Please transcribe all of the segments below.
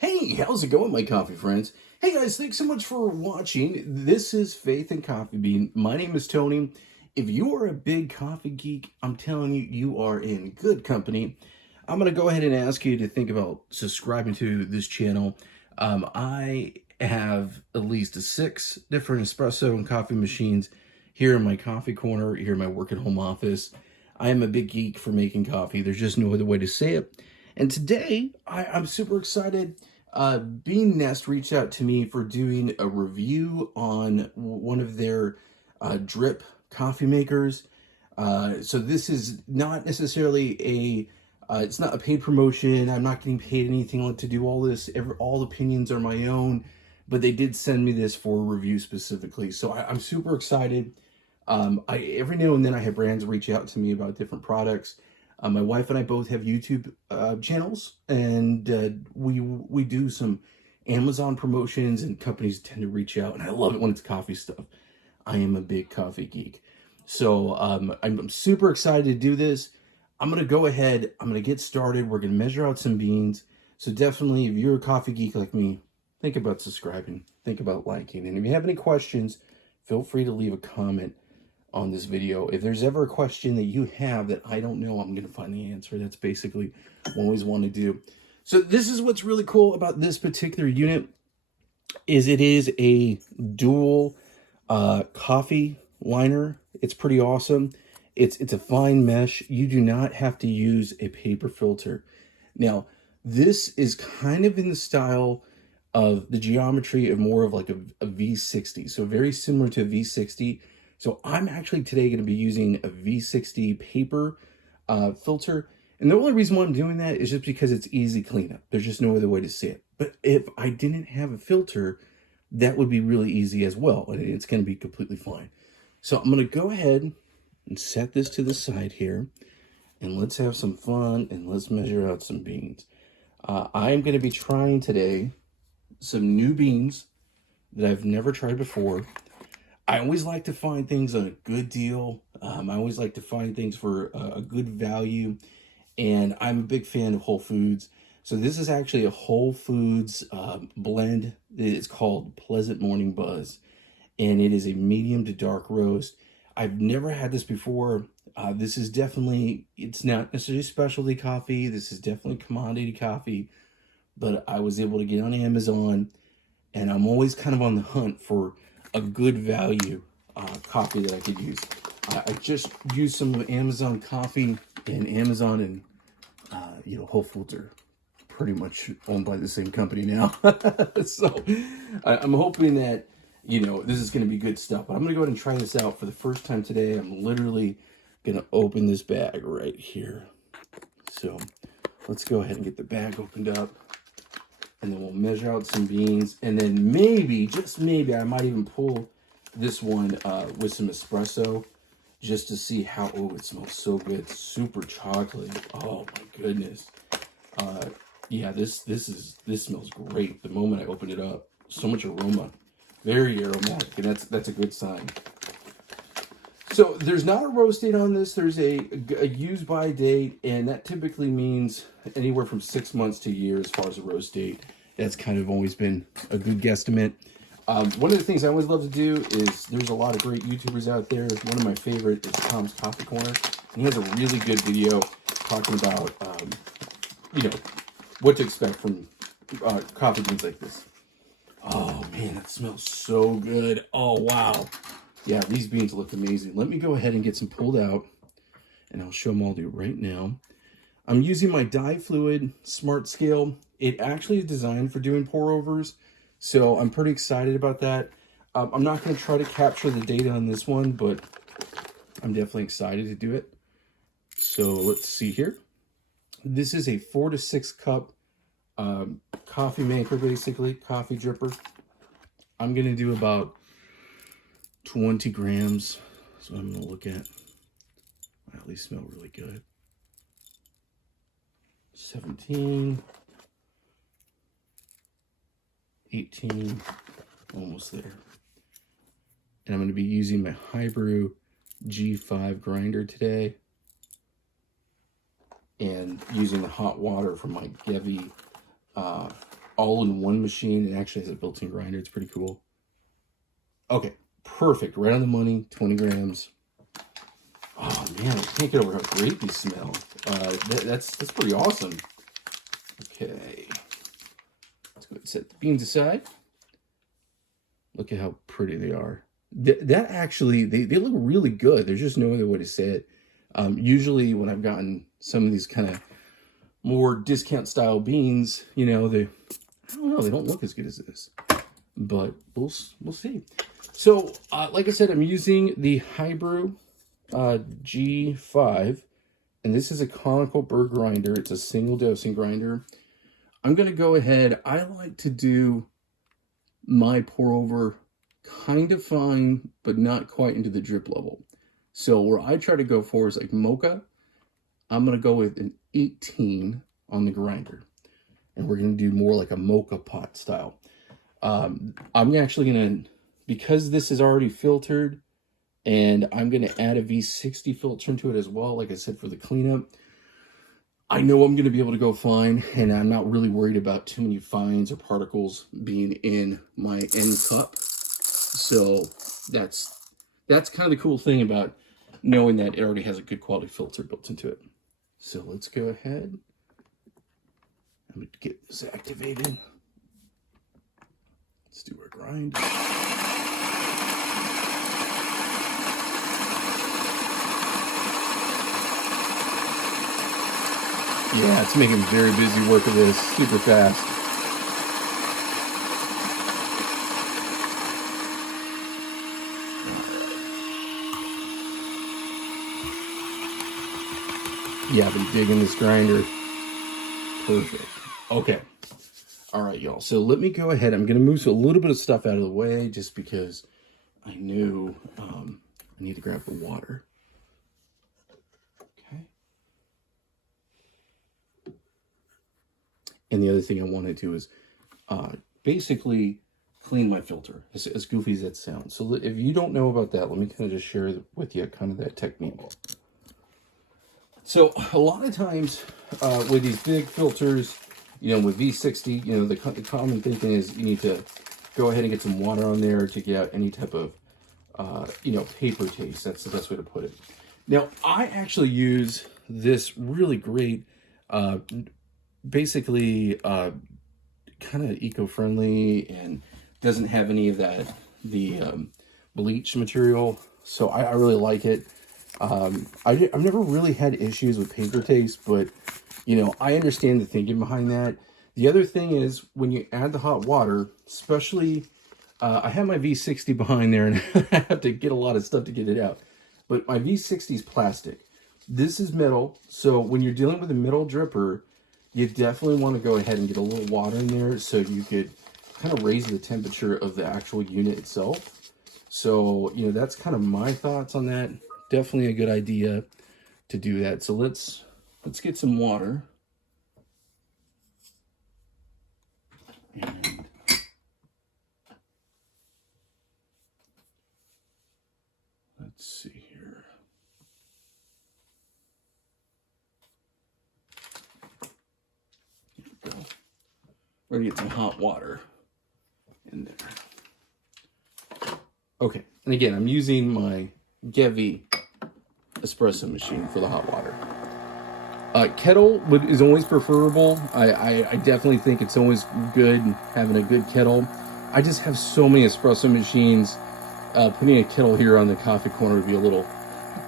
Hey, how's it going, my coffee friends? Hey guys, thanks so much for watching. This is Faith and Coffee Bean. My name is Tony. If you are a big coffee geek, I'm telling you, you are in good company. I'm going to go ahead and ask you to think about subscribing to this channel. I have at least 6 different espresso and coffee machines here in my coffee corner, here in my work at home office. I am a big geek for making coffee. There's just no other way to say it. And today, I'm super excited. BeanNest reached out to me for doing a review on one of their drip coffee makers. So this is not necessarily it's not a paid promotion. I'm not getting paid anything to do all this. All opinions are my own, but they did send me this for a review specifically. So I'm super excited. Every now and then I have brands reach out to me about different products. My wife and I both have YouTube channels, and we do some Amazon promotions, and companies tend to reach out, and I love it when it's coffee stuff. I am a big coffee geek. So I'm super excited to do this. I'm going to go ahead. I'm going to get started. We're going to measure out some beans. So definitely, if you're a coffee geek like me, think about subscribing. Think about liking. And if you have any questions, feel free to leave a comment on this video. If there's ever a question that you have that I don't know, I'm going to find the answer. That's basically what I always want to do. So this is what's really cool about this particular unit is it is a dual coffee liner. It's pretty awesome. It's a fine mesh. You do not have to use a paper filter. Now, this is kind of in the style of the geometry of more of like a V60. So very similar to a V60. So I'm actually today going to be using a V60 paper filter. And the only reason why I'm doing that is just because it's easy cleanup. There's just no other way to say it. But if I didn't have a filter, that would be really easy as well. And it's going to be completely fine. So I'm going to go ahead and set this to the side here. And let's have some fun and let's measure out some beans. I'm going to be trying today some new beans that I've never tried before. I always like to find things on a good deal. I always like to find things for a good value. And I'm a big fan of Whole Foods. So this is actually a Whole Foods blend. It's called Pleasant Morning Buzz. And it is a medium to dark roast. I've never had this before. This is definitely, it's not necessarily specialty coffee. This is definitely commodity coffee. But I was able to get on Amazon. And I'm always kind of on the hunt for a good value coffee that I could use. I just used some of Amazon coffee, and Amazon and Whole Foods are pretty much owned by the same company now. So I'm hoping that this is going to be good stuff. But I'm going to go ahead and try this out for the first time today. I'm literally going to open this bag right here. So let's go ahead and get the bag opened up. And then we'll measure out some beans. And then maybe, just maybe, I might even pull this one with some espresso just to see how, oh, it smells so good. Super chocolate. Oh my goodness. Yeah, this smells great. The moment I opened it up, so much aroma. Very aromatic, and that's a good sign. So there's not a roast date on this. There's a use by date, and that typically means anywhere from 6 months to a year as far as a roast date. That's kind of always been a good guesstimate. One of the things I always love to do is there's a lot of great YouTubers out there. One of my favorite is Tom's Coffee Corner, and he has a really good video talking about what to expect from coffee beans like this. Oh man, that smells so good. Oh wow. Yeah, these beans look amazing. Let me go ahead and get some pulled out, and I'll show them all to you right now. I'm using my dye fluid smart scale. It actually is designed for doing pour overs, so I'm pretty excited about that. I'm not going to try to capture the data on this one, but I'm definitely excited to do it. So let's see here. This is a 4 to 6 cup coffee maker, basically, coffee dripper. I'm going to do about 20 grams. So I'm going to look at. Wow, these smell really good. 17, 18, almost there. And I'm going to be using my Hybrew G5 grinder today. And using the hot water from my Gevi all in one machine. It actually has a built-in grinder. It's pretty cool. Okay, perfect. Right on the money, 20 grams. Oh man, I can't get over how great these smell. That's pretty awesome. Okay, let's go ahead and set the beans aside. Look at how pretty they are. That actually, they look really good. There's just no other way to say it. Usually when I've gotten some of these kind of more discount style beans, you know, I don't know, they don't look as good as this. But we'll see. So, like I said, I'm using the Hybrew G5, and this is a conical burr grinder. It's a single dosing grinder. I'm going to go ahead. I like to do my pour over kind of fine, but not quite into the drip level. So where I try to go for is like mocha. I'm going to go with an 18 on the grinder, and we're going to do more like a mocha pot style. I'm actually going to, because this is already filtered, and I'm going to add a V60 filter into it as well, like I said, for the cleanup. I know I'm going to be able to go fine, and I'm not really worried about too many fines or particles being in my end cup. So that's kind of the cool thing about knowing that it already has a good quality filter built into it. So let's go ahead. I'm going to get this activated. Let's do our grind. Yeah, it's making very busy work of this, super fast. Yeah, I've been digging this grinder. Perfect. Okay. All right, y'all. So let me go ahead. I'm going to move a little bit of stuff out of the way just because I knew I need to grab the water. Okay. And the other thing I want to do is basically clean my filter, as goofy as that sounds. So if you don't know about that, let me kind of just share with you kind of that technique. So a lot of times with these big filters, you know, with V60, you know, the common thinking is you need to go ahead and get some water on there to get out any type of, you know, paper taste. That's the best way to put it. Now, I actually use this really great, basically kind of eco-friendly and doesn't have any of that, the bleach material. So I really like it. I've never really had issues with paper taste, but you know, I understand the thinking behind that. The other thing is when you add the hot water, especially, I have my V60 behind there and I have to get a lot of stuff to get it out, but my V60 is plastic. This is metal. So when you're dealing with a metal dripper, you definitely want to go ahead and get a little water in there so you could kind of raise the temperature of the actual unit itself. So, you know, that's kind of my thoughts on that. Definitely a good idea to do that. So let's get some water. And let's see here. Here we go. We're gonna get some hot water in there. Okay, and again, I'm using my Gevi espresso machine for the hot water. Kettle is always preferable. I definitely think it's always good having a good kettle. I just have so many espresso machines. Putting a kettle here on the coffee corner would be a little,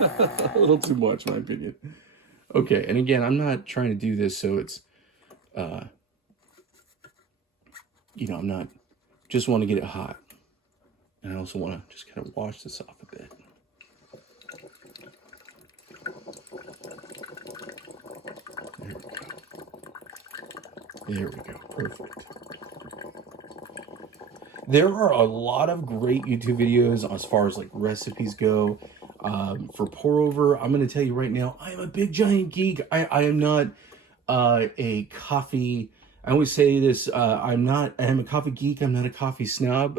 a little too much, in my opinion. Okay, and again, I'm not trying to do this so it's, you know, I'm not, just want to get it hot. And I also want to just kind of wash this off a bit. There we go. Perfect. There are a lot of great YouTube videos as far as like recipes go. For pour over, I'm going to tell you right now, I am a big giant geek. I am not a coffee. I always say this. I am a coffee geek. I'm not a coffee snob.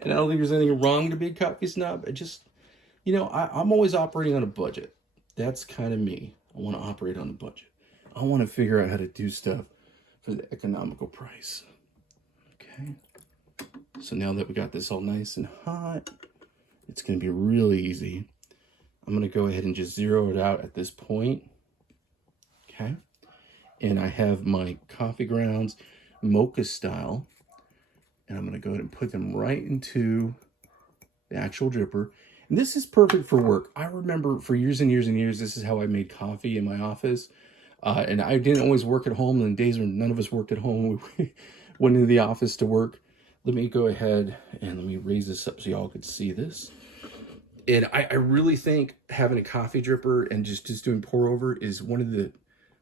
And I don't think there's anything wrong to be a coffee snob. I just, you know, I'm always operating on a budget. That's kind of me. I want to operate on a budget. I want to figure out how to do stuff for the economical price. Okay. So now that we got this all nice and hot, it's going to be really easy. I'm going to go ahead and just zero it out at this point. Okay. And I have my coffee grounds mocha style. And I'm going to go ahead and put them right into the actual dripper. And this is perfect for work. I remember for years and years and years, this is how I made coffee in my office. And I didn't always work at home. In the days when none of us worked at home, we went into the office to work. Let me go ahead and let me raise this up so y'all could see this. And I really think having a coffee dripper and just doing pour over is one of the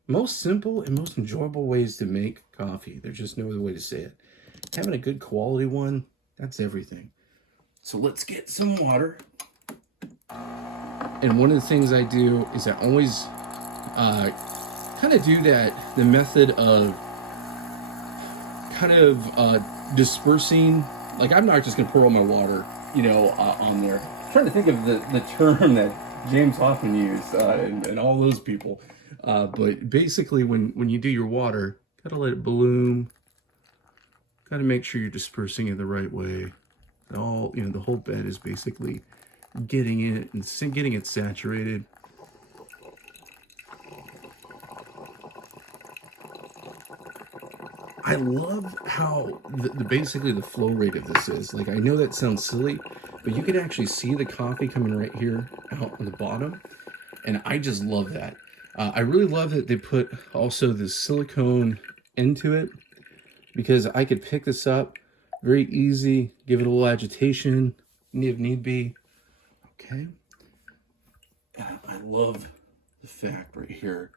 most simple and most enjoyable ways to make coffee. There's just no other way to say it. Having a good quality one, that's everything. So let's get some water. And one of the things I do is I always kind of do the method of kind of dispersing. Like, I'm not just going to pour all my water, on there. I'm trying to think of the term that James often used and all those people. But basically, when you do your water, got to let it bloom. Got to make sure you're dispersing it the right way. The whole bed is basically getting it saturated. I love how basically the flow rate of this is. Like, I know that sounds silly, but you can actually see the coffee coming right here out on the bottom. And I just love that. I really love that they put also the silicone into it, because I could pick this up very easy, give it a little agitation if need be. Okay. I love the fact right here.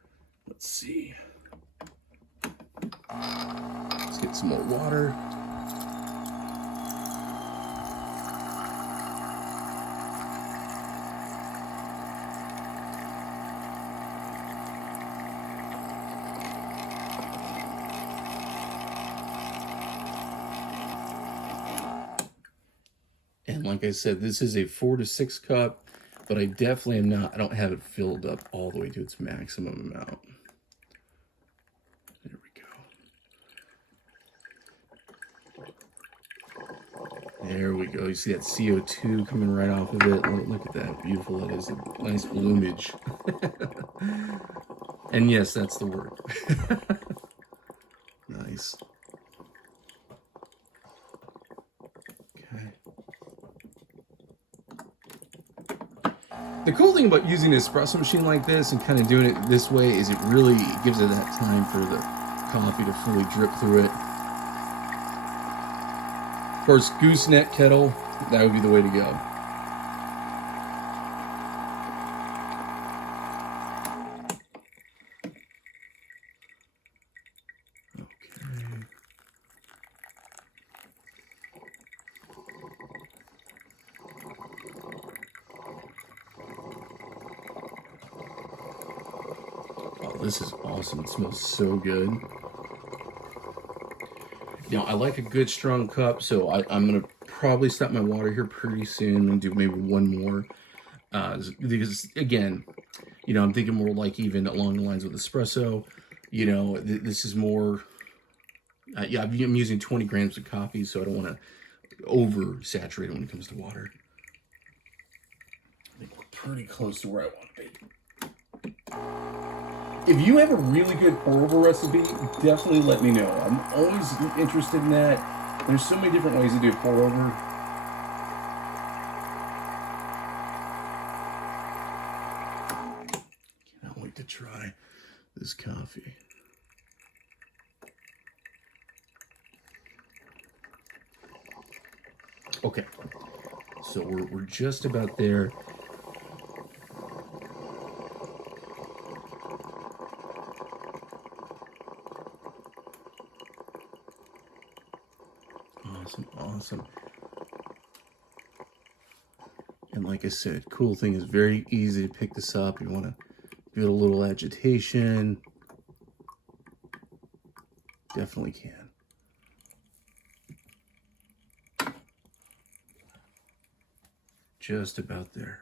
Let's see. Let's get some more water. And like I said, this is a 4 to 6 cup, but I definitely I don't have it filled up all the way to its maximum amount. There we go. There we go. You see that CO2 coming right off of it. Look at that. Beautiful. That is a nice bloomage. And yes, that's the word. Nice. Okay. The cool thing about using an espresso machine like this and kind of doing it this way is it really gives it that time for the coffee to fully drip through it. Of course, gooseneck kettle, that would be the way to go. Okay. Oh, this is awesome. It smells so good. Now, I like a good strong cup, so I'm going to probably stop my water here pretty soon and do maybe one more. Because, again, I'm thinking more like even along the lines with espresso. This is more... I'm using 20 grams of coffee, so I don't want to oversaturate it when it comes to water. I think we're pretty close to where I want to be. If you have a really good pour-over recipe, definitely let me know. I'm always interested in that. There's so many different ways to do a pour-over. Cannot wait to try this coffee. Okay, so we're just about there. Awesome. And like I said, cool thing is very easy to pick this up. You want to give it a little agitation. Definitely can. Just about there.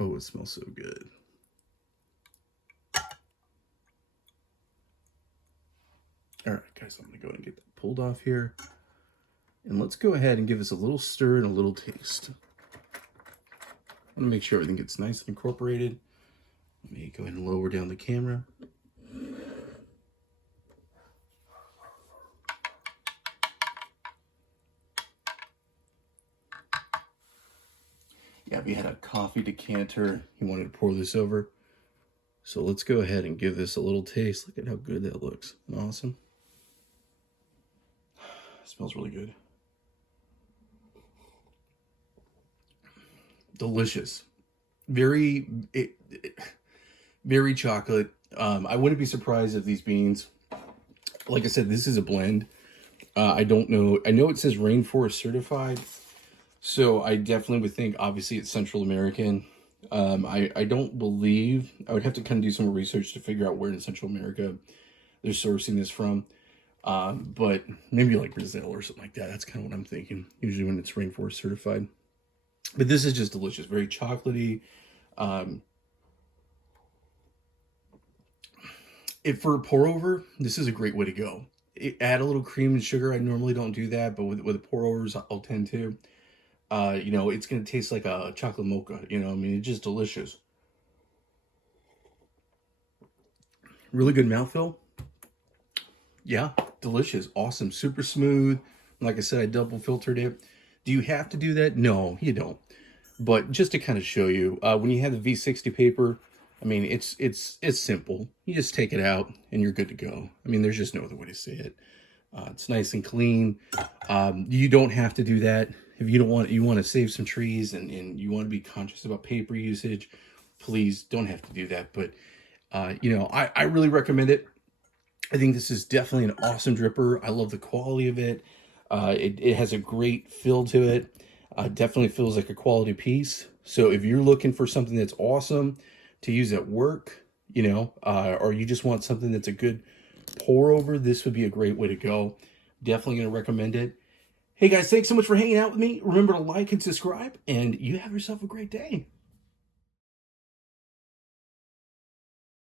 Oh, it smells so good. All right, guys, I'm going to go ahead and get that pulled off here. And let's go ahead and give this a little stir and a little taste. I'm going to make sure everything gets nice and incorporated. Let me go ahead and lower down the camera. Yeah, we had a coffee decanter. He wanted to pour this over. So let's go ahead and give this a little taste. Look at how good that looks. Awesome. It smells really good. Delicious. Very chocolate. I wouldn't be surprised if these beans, like I said, this is a blend. I don't know. I know it says rainforest certified. So I definitely would think, obviously, it's Central American. I don't believe, I would have to kind of do some research to figure out where in Central America they're sourcing this from. But maybe like Brazil or something like that. That's kind of what I'm thinking, usually when it's rainforest certified. But this is just delicious, very chocolatey. For a pour over, this is a great way to go. Add a little cream and sugar. I normally don't do that, but with pour overs, I'll tend to. You know, it's going to taste like a chocolate mocha. You know, I mean, it's just delicious. Really good mouthfeel. Yeah, delicious. Awesome. Super smooth. Like I said, I double filtered it. Do you have to do that? No, you don't. But just to kind of show you, when you have the V60 paper, I mean, it's simple. You just take it out and you're good to go. I mean, there's just no other way to say it. It's nice and clean. You don't have to do that. If you don't want, you want to save some trees and you want to be conscious about paper usage, please don't have to do that. But, you know, I really recommend it. I think this is definitely an awesome dripper. I love the quality of it. It has a great feel to it. Definitely feels like a quality piece. So if you're looking for something that's awesome to use at work, you know, or you just want something that's a good pour over, this would be a great way to go. Definitely going to recommend it. Hey guys, thanks so much for hanging out with me. Remember to like and subscribe, and you have yourself a great day.